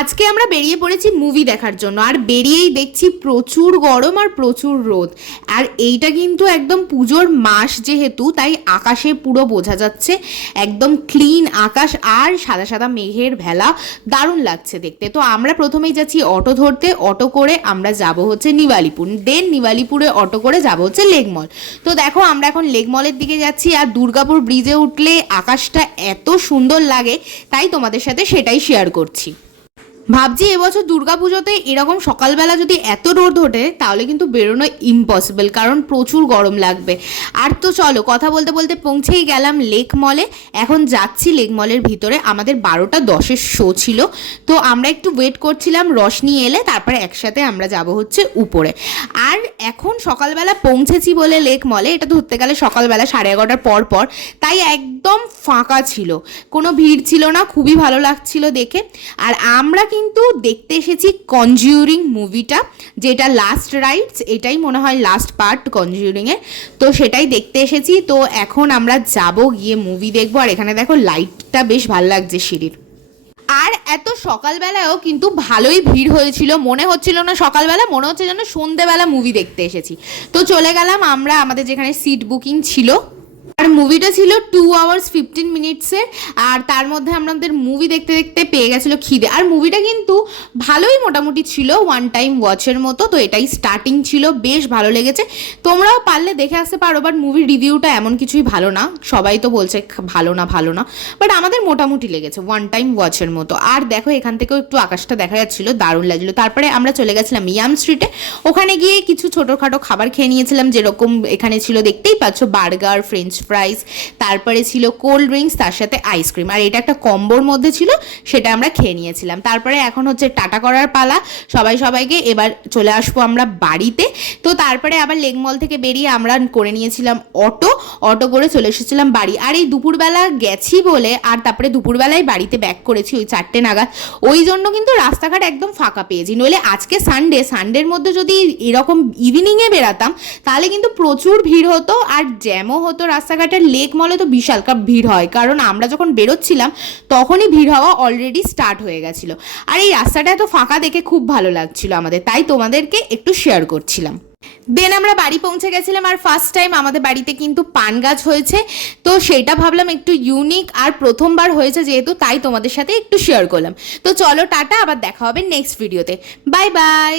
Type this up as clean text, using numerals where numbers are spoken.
আজকে আমরা বেরিয়ে পড়েছি মুভি দেখার জন্য, আর বেরিয়েই দেখছি প্রচুর গরম আর প্রচুর রোদ। আর এইটা কিন্তু একদম পুজোর মাস যেহেতু, তাই আকাশে পুরো বোঝা যাচ্ছে একদম ক্লিন আকাশ আর সাদা সাদা মেঘের ভেলা, দারুণ লাগছে দেখতে। তো আমরা প্রথমেই যাচ্ছি অটো ধরতে, অটো করে আমরা যাব হচ্ছে নিবালিপুর, দেন নিবালিপুরে অটো করে যাব হচ্ছে লেক মল। তো দেখো আমরা এখন লেক মলের দিকে যাচ্ছি, আর দুর্গাপুর ব্রিজে উঠলে আকাশটা এত সুন্দর লাগে, তাই তোমাদের সাথে সেটাই শেয়ার করছি। ভাবছি এবছর দুর্গাপুজোতে এরকম সকালবেলা যদি এত রোদ ওঠে তাহলে কিন্তু বেরোনো ইম্পসিবল, কারণ প্রচুর গরম লাগবে। আর তো চলো কথা বলতে বলতে পৌঁছেই গেলাম লেক মলে। এখন যাচ্ছি লেক মলের ভিতরে। আমাদের 12:10 শো ছিল, তো আমরা একটু ওয়েট করছিলাম রশনি এলে, তারপরে একসাথে আমরা যাব হচ্ছে উপরে। আর এখন সকালবেলা পৌঁছেছি বলে লেক মলে, এটা ধরতে গেলে সকালবেলা 11:30 পর পর, তাই একদম ফাঁকা ছিল, কোনো ভিড় ছিল না, খুবই ভালো লাগছিল দেখে। আর আমরা কিন্তু দেখতে এসেছি কনজিউরিং মুভিটা, যেটা লাস্ট রাইটস, এটাই মনে হয় লাস্ট পার্ট কনজিউরিংয়ের, তো সেটাই দেখতে এসেছি। তো এখন আমরা যাব গিয়ে মুভি দেখবো। আর এখানে দেখো লাইটটা বেশ ভালো লাগছে সিঁড়ির। আর এত সকালবেলায়ও কিন্তু ভালোই ভিড় হয়েছিল, মনে হচ্ছিল না সকালবেলা, মনে হচ্ছে যেন সন্ধেবেলা মুভি দেখতে এসেছি। তো চলে গেলাম আমরা আমাদের যেখানে সিট বুকিং ছিল। আর মুভিটা ছিল 2 hours 15 minutes-এর। আর তার মধ্যে আমাদের মুভি দেখতে দেখতে পেয়ে গেছিলো খিদে। আর মুভিটা কিন্তু ভালোই মোটামুটি ছিল, ওয়ান টাইম ওয়াচের মতো। তো এটাই স্টার্টিং ছিল, বেশ ভালো লেগেছে, তোমরাও পারলে দেখে আসতে পারো। বাট মুভির রিভিউটা এমন কিছুই ভালো না, সবাই তো বলছে ভালো না ভালো না, বাট আমাদের মোটামুটি লেগেছে, ওয়ান টাইম ওয়াচের মতো। আর দেখো এখান থেকেও একটু আকাশটা দেখা যাচ্ছিলো, দারুণ লাগছিলো। তারপরে আমরা চলে গেছিলাম ইয়াম স্ট্রিটে, ওখানে গিয়ে কিছু ছোটোখাটো খাবার খেয়ে নিয়েছিলাম, যেরকম এখানে ছিল দেখতেই পাচ্ছ, বার্গার, ফ্রেঞ্চ ফ্রাইস, তারপরে ছিল কোল্ড ড্রিঙ্কস, তার সাথে আইসক্রিম। আর এটা একটা কম্বোর মধ্যে ছিল, সেটা আমরা খেয়ে নিয়েছিলাম। তারপরে এখন হচ্ছে টাটা করার পালা সবাইকে, এবার চলে আসবো আমরা বাড়িতে। তো তারপরে আবার লেক মল থেকে বেরিয়ে আমরা করে নিয়েছিলাম অটো করে চলে এসেছিলাম বাড়ি। আর এই দুপুরবেলা গেছি বলে, আর তারপরে দুপুরবেলায় বাড়িতে ব্যাক করেছি ওই 4টে নাগাদ, ওই জন্য কিন্তু রাস্তাঘাট একদম ফাঁকা পেয়েছি। নইলে আজকে সানডের মধ্যে যদি এরকম ইভিনিংয়ে বেরাতাম তাহলে কিন্তু প্রচুর ভিড় হতো আর জ্যামও হতো রাস্তাঘাটের। লেক মলে তো বিশাল ভিড় হয়, কারণ আমরা যখন বেরোচ্ছিলাম তখনই ভিড় হওয়া অলরেডি স্টার্ট হয়ে গেছিল। আর এই রাস্তাটা এত ফাঁকা দেখে খুব ভালো লাগছিল আমাদের, তাই তোমাদেরকে একটু শেয়ার করছিলাম। দেন আমরা বাড়ি পৌঁছে গেছিলাম, আর ফার্স্ট টাইম আমাদের বাড়িতে কিন্তু পান গাছ হয়েছে, তো সেটা ভাবলাম একটু ইউনিক, আর প্রথমবার হয়েছে যেহেতু, তাই তোমাদের সাথে একটু শেয়ার করলাম। তো চলো টাটা, আবার দেখা হবে নেক্সট ভিডিওতে, বাই বাই।